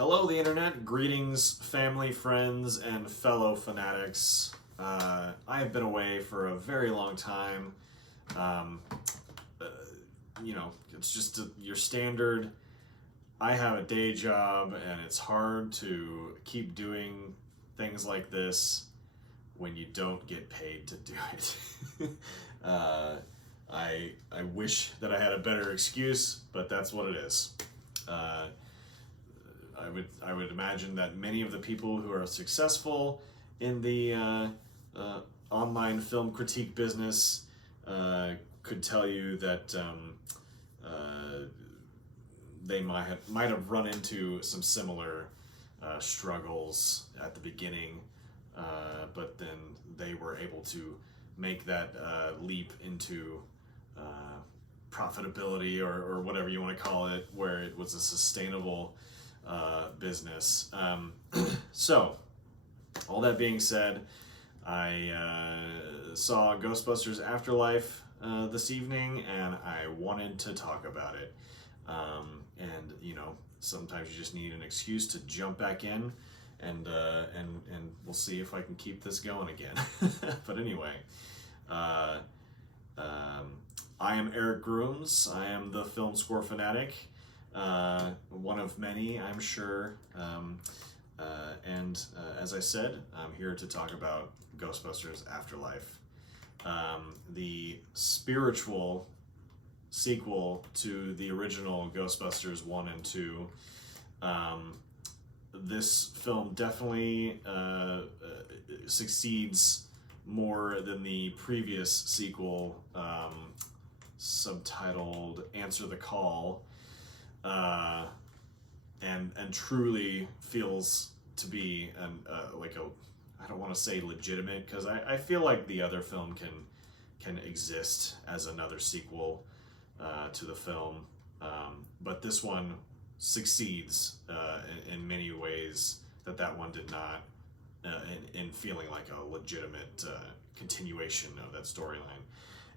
Hello, the internet. Greetings, family, friends, and fellow fanatics. I have been away for a very long time. Um, uh, it's just your standard. I have a day job, and it's hard to keep doing things like this when you don't get paid to do it. I wish that I had a better excuse, but that's what it is. Uh, I would imagine that many of the people who are successful in the online film critique business could tell you that they might have run into some similar struggles at the beginning, but then they were able to make that leap into profitability or whatever you want to call it, where it was a sustainable business. So, all that being said, I saw Ghostbusters Afterlife this evening, and I wanted to talk about it. And sometimes you just need an excuse to jump back in, and we'll see if I can keep this going again. But anyway, I am Eric Grooms. I am the film score fanatic. One of many, I'm sure. And as I said, I'm here to talk about Ghostbusters Afterlife, the spiritual sequel to the original Ghostbusters 1 and 2. This film definitely succeeds more than the previous sequel, subtitled Answer the Call. And truly feels to be I don't want to say legitimate, because I feel like the other film can exist as another sequel to the film, but this one succeeds in many ways that one did not, in feeling like a legitimate continuation of that storyline.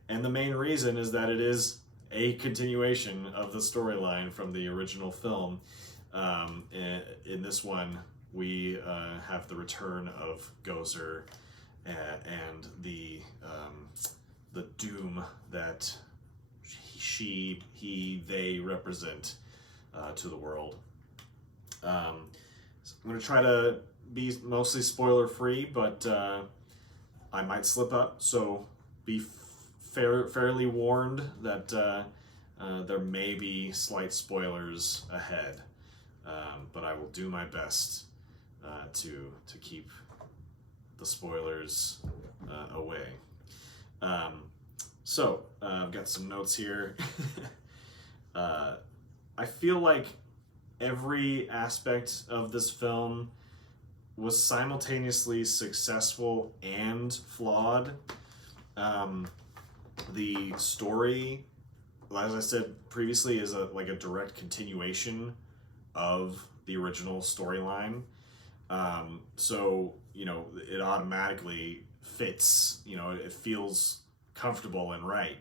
And the main reason is that it is a continuation of the storyline from the original film. In this one, we have the return of Gozer and the doom that they represent to the world. So I'm going to try to be mostly spoiler free, but I might slip up, so be fairly warned that there may be slight spoilers ahead, but I will do my best to keep the spoilers away. So I've got some notes here. I feel like every aspect of this film was simultaneously successful and flawed. The story, as I said previously, is a direct continuation of the original storyline. So it automatically fits. It feels comfortable and right.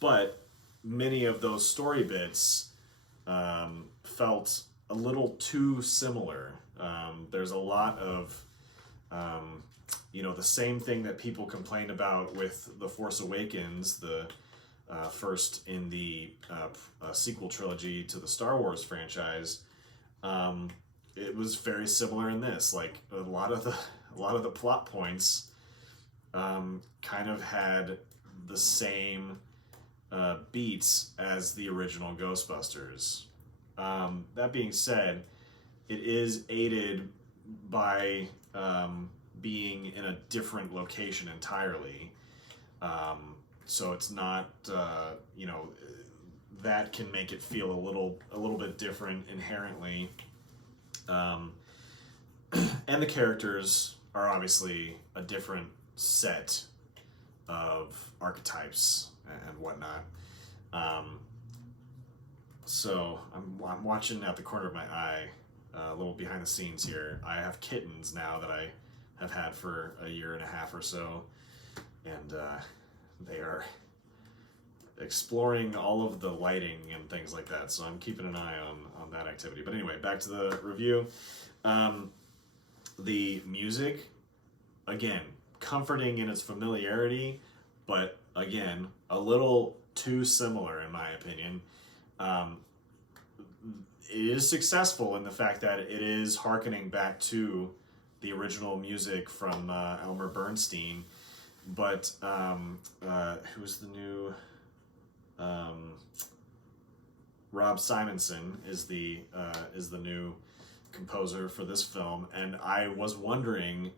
But many of those story bits felt a little too similar. There's a lot of the same thing that people complained about with The Force Awakens, the first in the sequel trilogy to the Star Wars franchise. It was very similar in this. Like a lot of the plot points kind of had the same beats as the original Ghostbusters. That being said, it is aided by being in a different location entirely. So it's not, that can make it feel a little bit different inherently. And the characters are obviously a different set of archetypes and whatnot. So I'm watching at the corner of my eye, a little behind the scenes here. I have kittens now that I have had for a year and a half or so, and they are exploring all of the lighting and things like that. So I'm keeping an eye on that activity. But anyway, back to the review. The music, again, comforting in its familiarity, but again, a little too similar in my opinion. It is successful in the fact that it is hearkening back to the original music from Elmer Bernstein, but who's the new Rob Simonson is the new composer for this film, and I was wondering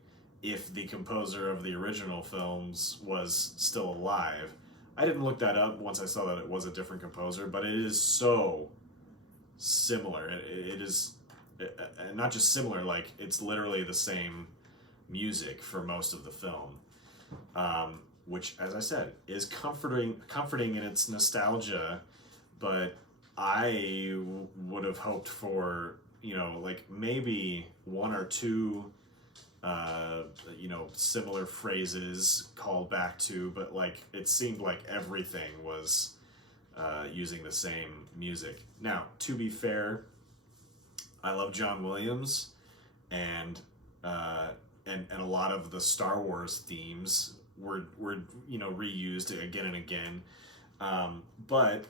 if the composer of the original films was still alive. I didn't look that up once I saw that it was a different composer, but it is so similar. It is not just similar, like it's literally the same music for most of the film, which, as I said, is comforting in its nostalgia. But I would have hoped for, like maybe one or two similar phrases called back to, but like it seemed like everything was using the same music. Now, to be fair, I love John Williams, and a lot of the Star Wars themes were reused again and again, but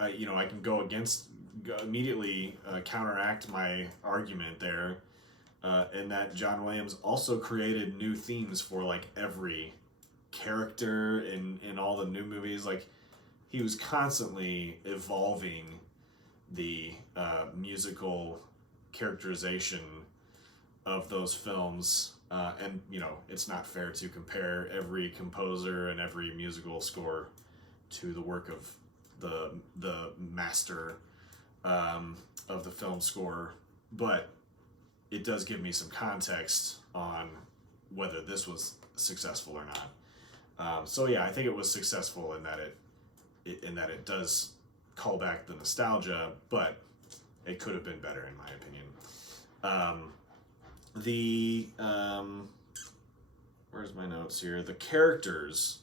I can immediately counteract my argument there, in that John Williams also created new themes for like every character in all the new movies. Like, he was constantly evolving the musical characterization of those films, and it's not fair to compare every composer and every musical score to the work of the master of the film score, but it does give me some context on whether this was successful or not. So yeah, I think it was successful in that it does call back the nostalgia, but it could have been better in my opinion. Where's my notes here? The characters,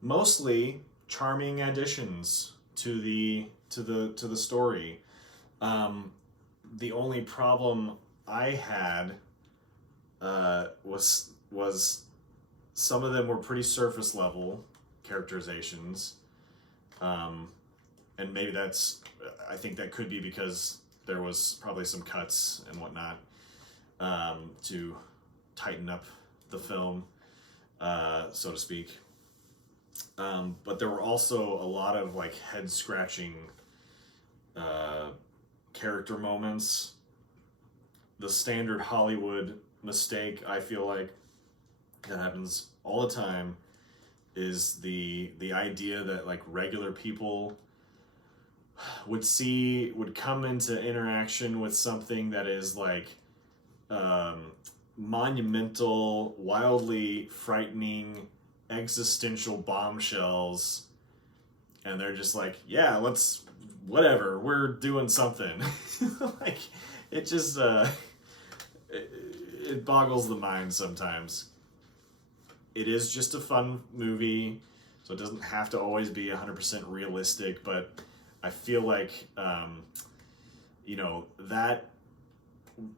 mostly charming additions to the story. The only problem I had was some of them were pretty surface level characterizations, and maybe I think that could be because there was probably some cuts and whatnot to tighten up the film, so to speak. But there were also a lot of like head scratching character moments. The standard Hollywood mistake, I feel like, that happens all the time, is the idea that like regular people would come into interaction with something that is like monumental, wildly frightening, existential bombshells, and they're just like, yeah, whatever, we're doing something. Like, it just it boggles the mind sometimes. It is just a fun movie, so it doesn't have to always be 100% realistic, but I feel like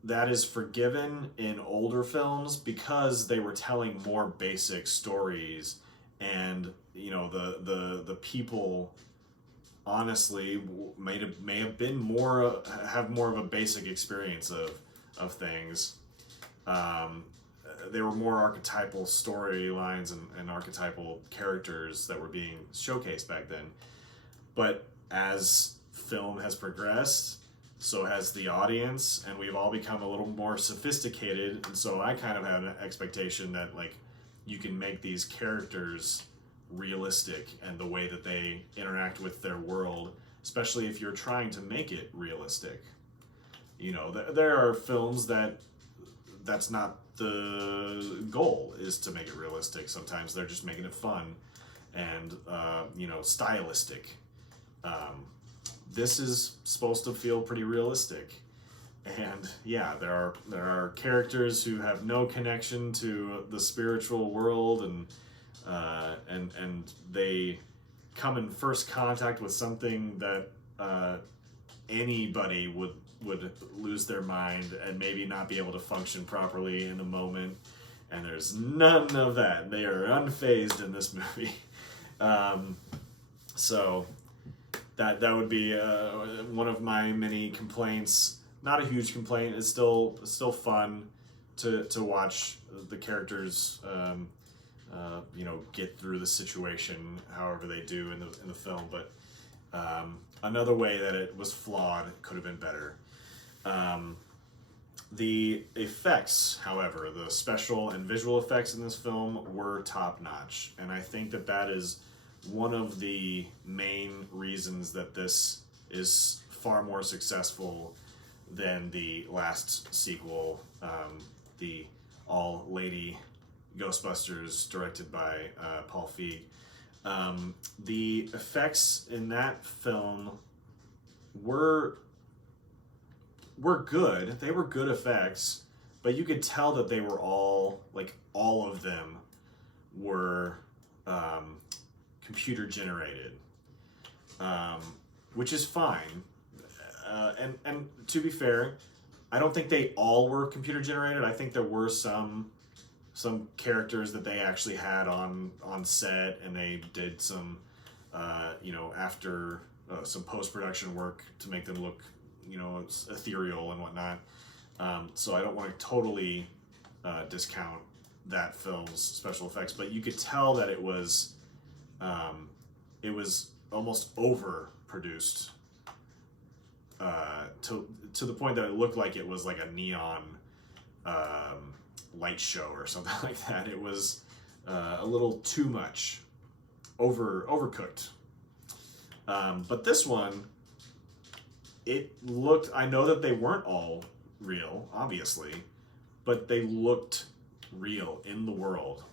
that is forgiven in older films because they were telling more basic stories, and the people honestly may have been have more of a basic experience of things. They were more archetypal storylines and archetypal characters that were being showcased back then. But as film has progressed, so has the audience, and we've all become a little more sophisticated, and so I kind of have an expectation that like you can make these characters realistic and the way that they interact with their world, especially if you're trying to make it realistic. There are films that's not the goal, is to make it realistic. Sometimes they're just making it fun and stylistic. This is supposed to feel pretty realistic, and yeah, there are characters who have no connection to the spiritual world, and and they come in first contact with something that anybody would lose their mind and maybe not be able to function properly in the moment. And there's none of that. They are unfazed in this movie. So that would be one of my many complaints. Not a huge complaint. It's still fun to watch the characters get through the situation however they do in the film. But another way that it was flawed could have been better. The effects, however, the special and visual effects in this film were top-notch, and I think that is one of the main reasons that this is far more successful than the last sequel, the all-lady Ghostbusters, directed by Paul Feig. The effects in that film were good. They were good effects, but you could tell that they were all of them were computer generated, which is fine. And to be fair, I don't think they all were computer generated. I think there were some characters that they actually had on set, and they did some after some post-production work to make them look ethereal and whatnot. So I don't want to totally discount that film's special effects, but you could tell that it was almost overproduced to the point that it looked like it was like a neon light show or something like that. It was a little too much, overcooked. But this one, it looked, I know that they weren't all real, obviously, but they looked real in the world.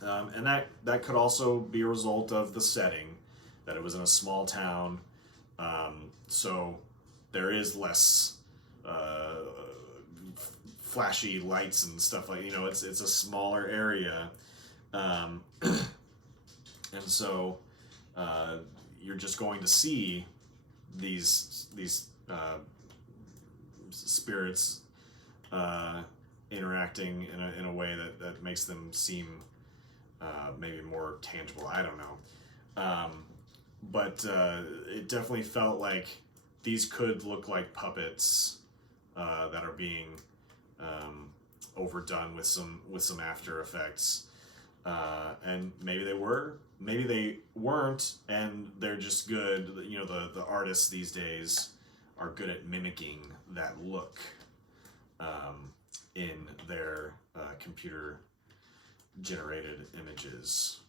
And that could also be a result of the setting, that it was in a small town, so there is less flashy lights and stuff it's a smaller area, and so you're just going to see these spirits interacting in a way that makes them seem maybe more tangible. I don't know, but it definitely felt like these could look like puppets that are being overdone with some after effects, and maybe they were, maybe they weren't, and they're just good. The artists these days are good at mimicking that look in their computer generated images.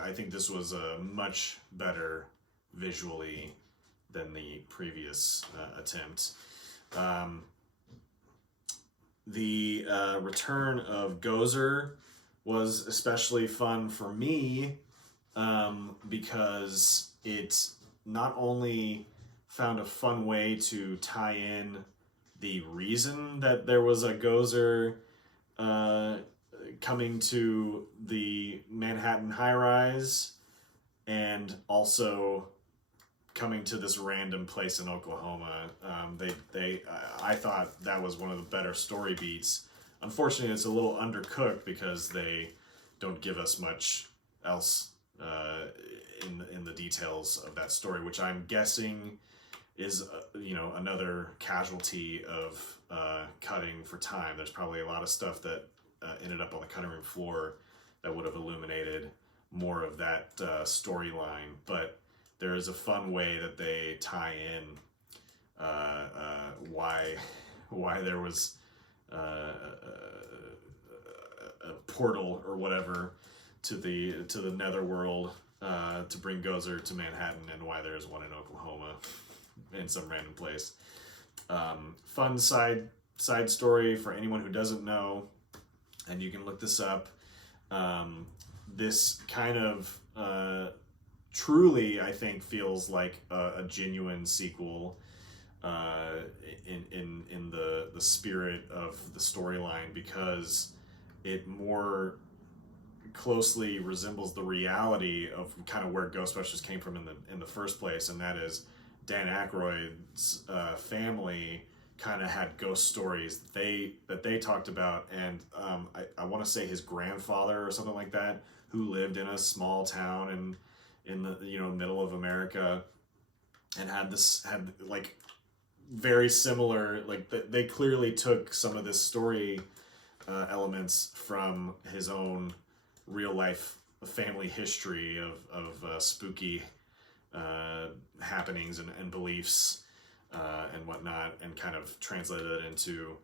I think this was a much better visually than the previous attempt. The return of Gozer was especially fun for me because it not only found a fun way to tie in the reason that there was a Gozer coming to the Manhattan high-rise, and also coming to this random place in Oklahoma. I thought that was one of the better story beats. Unfortunately, it's a little undercooked because they don't give us much else in the details of that story, which I'm guessing is another casualty of cutting for time. There's probably a lot of stuff that ended up on the cutting room floor that would have illuminated more of that storyline, but there is a fun way that they tie in why there was a portal or whatever to the netherworld to bring Gozer to Manhattan, and why there's one in Oklahoma in some random place. Fun side story for anyone who doesn't know, and you can look this up. This kind of truly, I think, feels like a genuine sequel in the spirit of the storyline, because it more closely resembles the reality of kind of where Ghostbusters came from in the first place, and that is Dan Aykroyd's family kind of had ghost stories that they talked about, and I want to say his grandfather or something like that, who lived in a small town in the middle of America, and had like very similar, like they clearly took some of this story elements from his own real life family history of spooky happenings and beliefs and whatnot, and kind of translated it into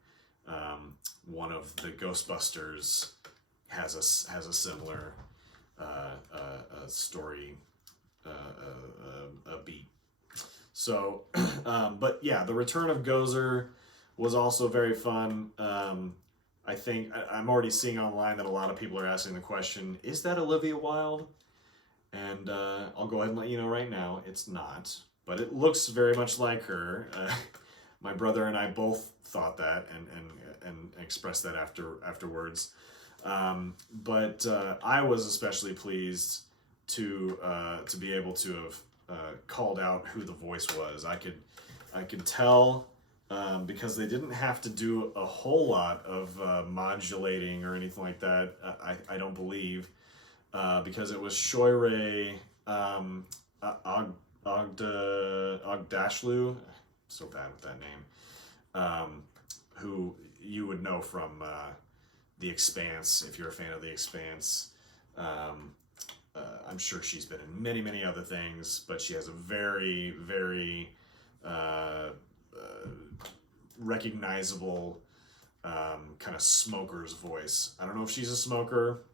one of the Ghostbusters has a similar story beat. So, but yeah, the return of Gozer was also very fun. I think I'm already seeing online that a lot of people are asking the question, is that Olivia Wilde? And I'll go ahead and let you know right now, it's not. But it looks very much like her. My brother and I both thought that and expressed that afterwards. But I was especially pleased to be able to have called out who the voice was. I could tell because they didn't have to do a whole lot of modulating or anything like that. I don't believe because it was Shoirei Ogdashlu, so bad with that name, who you would know from The Expanse if you're a fan of The Expanse. I'm sure she's been in many, many other things, but she has a very, very recognizable kind of smoker's voice. I don't know if she's a smoker,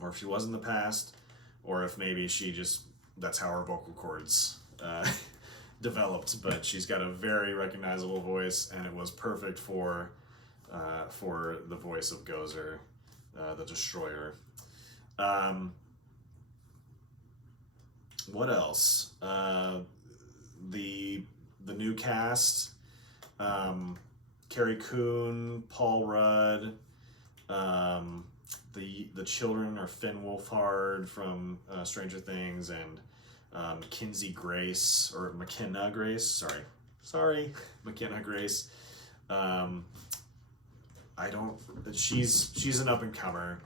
or if she was in the past, or if maybe she just, that's how her vocal cords developed. But she's got a very recognizable voice, and it was perfect for the voice of Gozer, the Destroyer. What else? The new cast, Carrie Coon, Paul Rudd, the children are Finn Wolfhard from Stranger Things, and Mackenzie Grace, or McKenna Grace, sorry, McKenna Grace. She's an up and comer.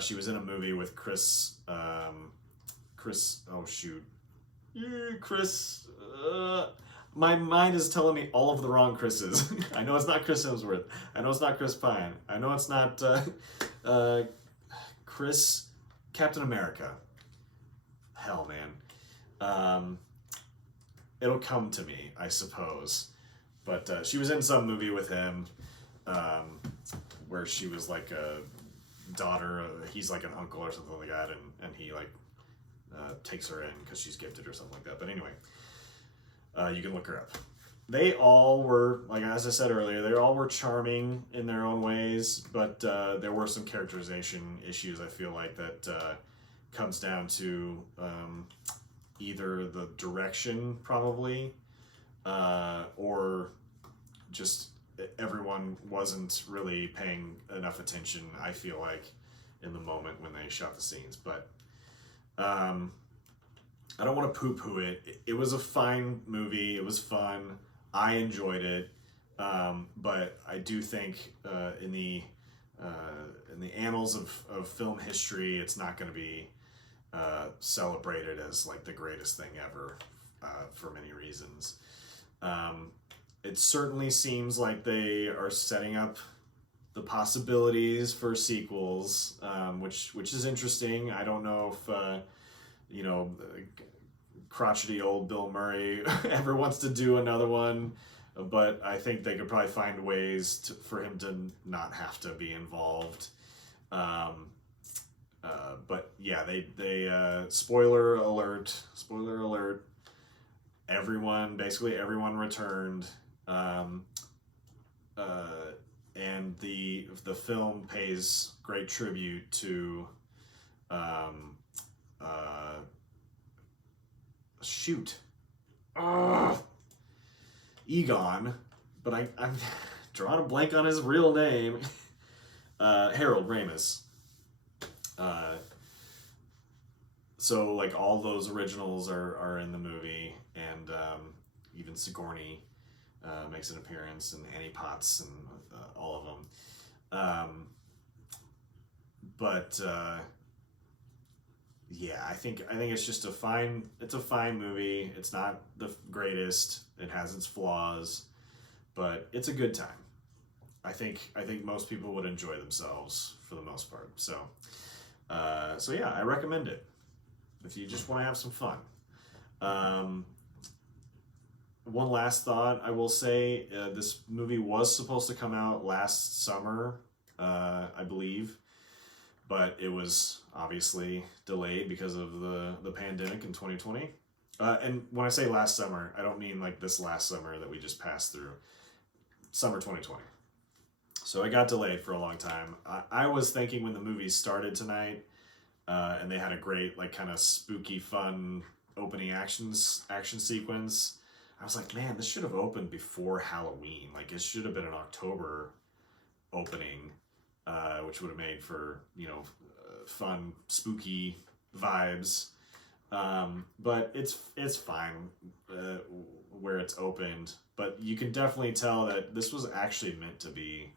She was in a movie with Chris, my mind is telling me all of the wrong Chris's. I know it's not Chris Hemsworth. I know it's not Chris Pine. I know it's not Chris Captain America. Hell, man. It'll come to me, I suppose. But she was in some movie with him where she was like a daughter. He's like an uncle or something like that, and he like takes her in because she's gifted or something like that. But anyway, you can look her up. They all were, like as I said earlier, they all were charming in their own ways, but there were some characterization issues, I feel like, that comes down to either the direction, probably, or just everyone wasn't really paying enough attention, I feel like, in the moment when they shot the scenes. But I don't want to poo-poo it. It was a fine movie. It was fun. I enjoyed it. But I do think in the annals of film history, it's not going to be celebrated as like the greatest thing ever for many reasons. It certainly seems like they are setting up the possibilities for sequels, which is interesting. I don't know if crotchety old Bill Murray ever wants to do another one, but I think they could probably find ways for him to not have to be involved. But yeah, they spoiler alert, basically everyone returned, and the film pays great tribute to Egon, but I'm drawing a blank on his real name. Harold Ramis. Uh, so like all those originals are in the movie, and even Sigourney makes an appearance, and Annie Potts, and all of them. But yeah, I think it's just a fine movie. It's not the greatest. It has its flaws, but it's a good time. I think most people would enjoy themselves for the most part. So yeah, I recommend it if you just want to have some fun. Um, One last thought I will say: this movie was supposed to come out last summer, I believe, but it was obviously delayed because of the pandemic in 2020. And when I say last summer, I don't mean like this last summer that we just passed through. Summer 2020. So it got delayed for a long time. I was thinking when the movie started tonight, and they had a great like kind of spooky, fun opening action sequence. I was like, man, this should have opened before Halloween. Like it should have been an October opening, which would have made for fun, spooky vibes. But it's fine where it's opened. But you can definitely tell that this was actually meant to be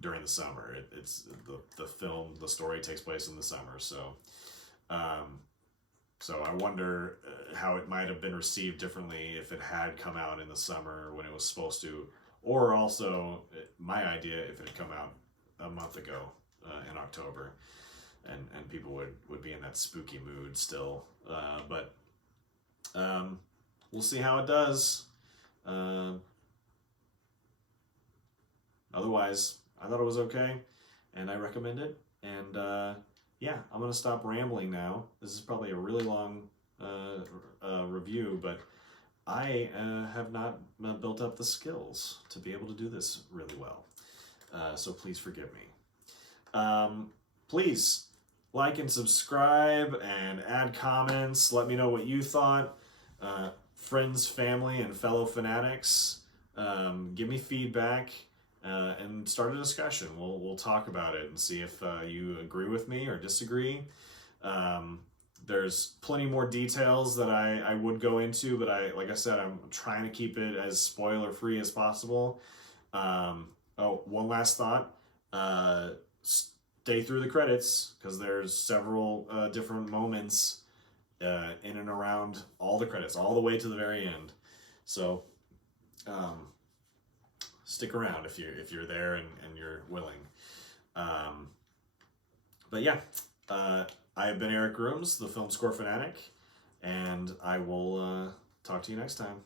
during the summer. It's the film, the story takes place in the summer. Um, so I wonder how it might have been received differently if it had come out in the summer when it was supposed to, or also my idea if it had come out a month ago in October, and people would be in that spooky mood still. But we'll see how it does. Otherwise, I thought it was okay, and I recommend it. And yeah, I'm gonna stop rambling now. This is probably a really long review, but I have not built up the skills to be able to do this really well. So please forgive me. Please like and subscribe and add comments. Let me know what you thought. Friends, family, and fellow fanatics, give me feedback. And start a discussion. We'll talk about it and see if you agree with me or disagree. There's plenty more details that I would go into, but like I said, I'm trying to keep it as spoiler free as possible. One last thought. Stay through the credits because there's several different moments in and around all the credits, all the way to the very end. So. Stick around if you're there and you're willing. But yeah, I have been Eric Grooms, the Film Score Fanatic, and I will talk to you next time.